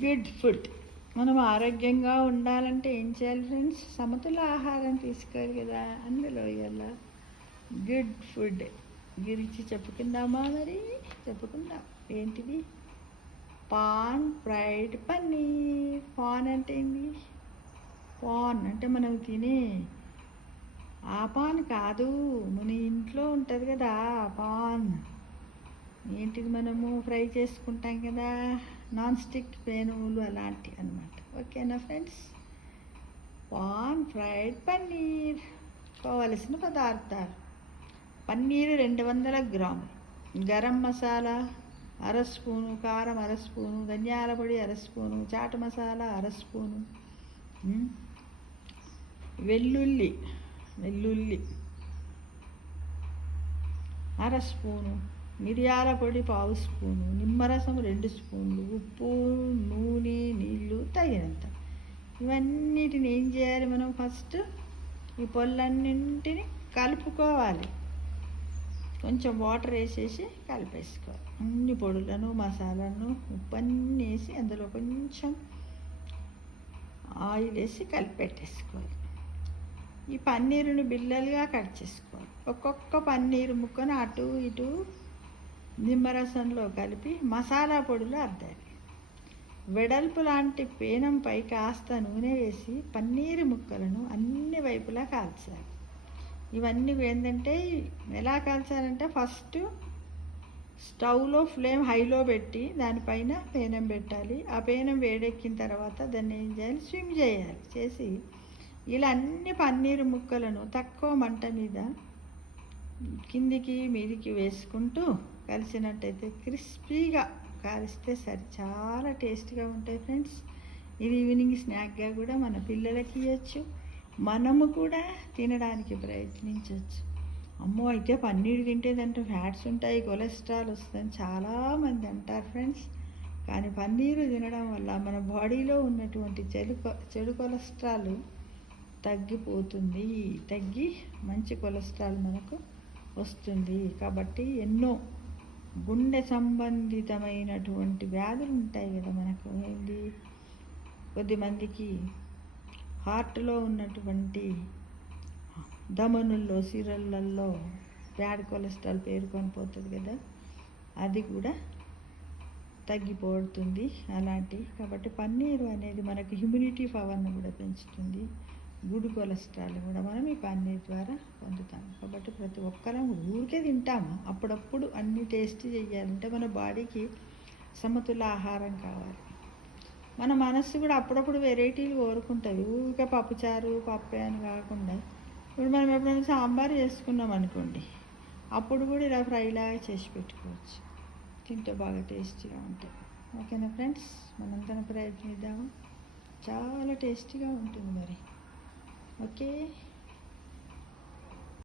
Good food. మనం ఆరోగ్యంగా ఉండాలంటే ఏం చేయాలి ఫ్రెండ్స్? సమతుల ఆహారం తీసుకోవాలి కదా. అందులో ఇలా గుడ్ ఫుడ్ గురించి చెప్పుకుందామా? మరి చెప్పుకుందాం. ఏంటిది? Pan fried paneer. పాన్ అంటే ఏంటి? పాన్ అంటే మనం తినే ఆ పాన్ కాదు, మన ఇంట్లో ఉంటుంది కదా పాన్. ఏంటిది? మనము ఫ్రై చేసుకుంటాం కదా, నాన్ స్టిక్ పేనువులు అలాంటివి అన్నమాట. ఓకేనా ఫ్రెండ్స్? Pan fried paneer. కావలసిన పదార్థాలు: పన్నీరు 200 గ్రాములు, గరం మసాలా అర స్పూను, కారం అర స్పూను, ధనియాల పొడి అర స్పూను, చాట్ మసాలా అర స్పూను, వెల్లుల్లి అర స్పూను, మిరియాల పొడి పావు స్పూను, నిమ్మరసం 2 స్పూన్లు, ఉప్పు, నూనె, నీళ్ళు తగినంత. ఇవన్నిటిని ఏం చేయాలి? మనం ఫస్ట్ ఈ పొల్లన్నింటిని కలుపుకోవాలి. కొంచెం వాటర్ వేసేసి కలిపేసుకోవాలి. అన్ని పొడులను, మసాలాను, ఉప్పు అన్నీ వేసి అందులో కొంచెం ఆయిల్ వేసి కలిపెట్టేసుకోవాలి. ఈ పన్నీరుని బిల్లలుగా కట్ చేసుకోవాలి. ఒక్కొక్క పన్నీరు ముక్కను అటు ఇటు నిమ్మరసంలో కలిపి మసాలా పొడిలో అద్దాలి. వెడల్పు లాంటి పేనంపై కాస్త నూనె వేసి పన్నీరు ముక్కలను అన్ని వైపులా కాల్చాలి. ఇవన్నీ ఏంటంటే ఎలా కాల్చాలంటే ఫస్ట్ స్టవ్లో ఫ్లేమ్ హైలో పెట్టి దానిపైన పేనం పెట్టాలి. ఆ పేనం వేడెక్కిన తర్వాత దాన్ని ఏం చేయాలి? స్విమ్ చేయాలి. చేసి ఇలా అన్ని పన్నీరు ముక్కలను తక్కువ మంట మీద కిందికి మీదికి వేసుకుంటూ కలిసినట్టయితే క్రిస్పీగా కాలిస్తే సరే చాలా టేస్ట్గా ఉంటాయి ఫ్రెండ్స్. ఇది ఈవినింగ్ స్నాక్గా కూడా మన పిల్లలకి ఇవ్వచ్చు, మనము కూడా తినడానికి ప్రయత్నించవచ్చు. అమ్మో, అయితే పన్నీరు తింటే దాంట్లో ఫ్యాట్స్ ఉంటాయి, కొలెస్ట్రాల్ వస్తుందని చాలామంది అంటారు ఫ్రెండ్స్. కానీ పన్నీరు తినడం వల్ల మన బాడీలో ఉన్నటువంటి చెడు కొలెస్ట్రాల్ తగ్గిపోతుంది. తగ్గి మంచి కొలెస్ట్రాల్ మనకు వస్తుంది. కాబట్టి ఎన్నో గుండె సంబంధితమైనటువంటి వ్యాధులు ఉంటాయి కదా మనకు. ఏంటి? కొద్దిమందికి హార్ట్లో ఉన్నటువంటి ధమనుల్లో, సిరళ్ళల్లో బ్యాడ్ కొలెస్ట్రాల్ పేరుకొని పోతుంది కదా, అది కూడా తగ్గిపోతుంది అలాంటి. కాబట్టి పన్నీరు అనేది మనకు హ్యూమిడిటీ పవర్ను కూడా పెంచుతుంది. గుడ్ కొలెస్ట్రాల్ కూడా మనం ఈ పన్నీర్ ద్వారా పొందుతాం. కాబట్టి ప్రతి ఒక్కరం ఊరికే తింటాము. అప్పుడప్పుడు అన్ని టేస్ట్ చేయాలంటే మన బాడీకి సమతుల ఆహారం కావాలి. మన మనస్సు కూడా అప్పుడప్పుడు వెరైటీలు కోరుకుంటుంది. ఊరికే పప్పుచారు పప్పే అని కాకుండా ఇప్పుడు మనం ఎప్పుడైనా సాంబార్ చేసుకున్నాం అనుకోండి, అప్పుడు కూడా ఇలా ఫ్రైలాగా చేసి పెట్టుకోవచ్చు. తింటే బాగా టేస్టీగా ఉంటాయి. ఓకేనా ఫ్రెండ్స్? మనంతా ప్రయత్నిద్దాము. చాలా టేస్టీగా ఉంటుంది మరి. ఓకే.